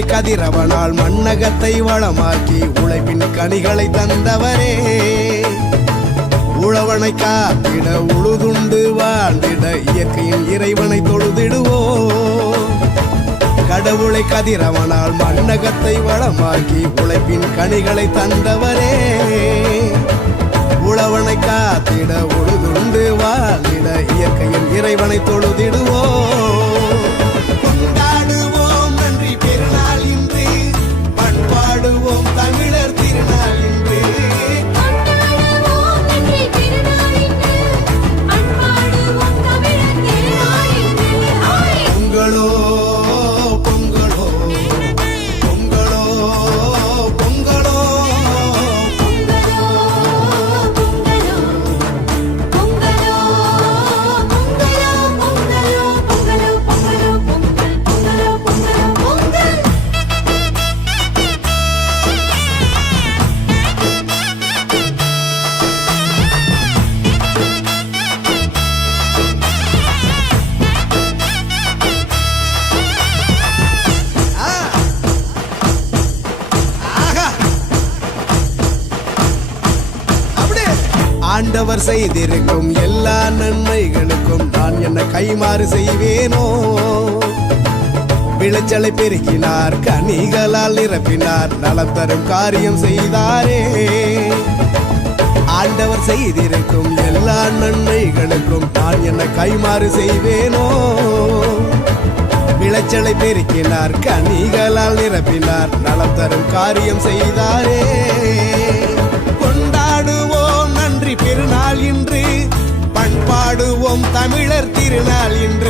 கடவுளை கதிரவனால் மண்ணகத்தை வளமாக்கி உழைப்பின் கனிகளை தந்தவரே. உழவனை காத்திட உழுதுண்டு வாழ்ந்திட இயற்கையின் இறைவனை தொழுதிடுவோம். கடவுளை கதிரவனால் மண்ணகத்தை வளமாக்கி உழைப்பின் கனிகளை தந்தவரே. உழவனை காத்திட உழுதுண்டு வாழ்ந்திட இயற்கையின் இறைவனை தொழுதிடுவோம். கொண்டாடுவோம் நன்றி பெருநாள் இன்று, பண்பாடுவோம் தமிழர் திருநாள் இன்று. பொங்கலோ பொங்கலோ பொங்கலோ பொங்கலோ ஆண்டவர் செய்திருக்கும் எல்லா நன்மைகளுக்கும் நான் என்ன கைமாறு செய்வேனோ. விளைச்சலை பெருக்கினார், கனிகளால் நிரப்பினார், நலம் தரும் காரியம் செய்தாரே. ஆண்டவர் செய்திருக்கும் எல்லா நன்மைகளுக்கும் நான் என்ன கைமாறு செய்வேனோ. விளைச்சலை பெருக்கினார், கனிகளால் நிரப்பினார், நலம் தரும் காரியம் செய்தாரே. கொண்டாடுவோம் நன்றி பெருநாள் இன்று, பண்பாடுவோம் தமிழர் திருநாள் இன்று.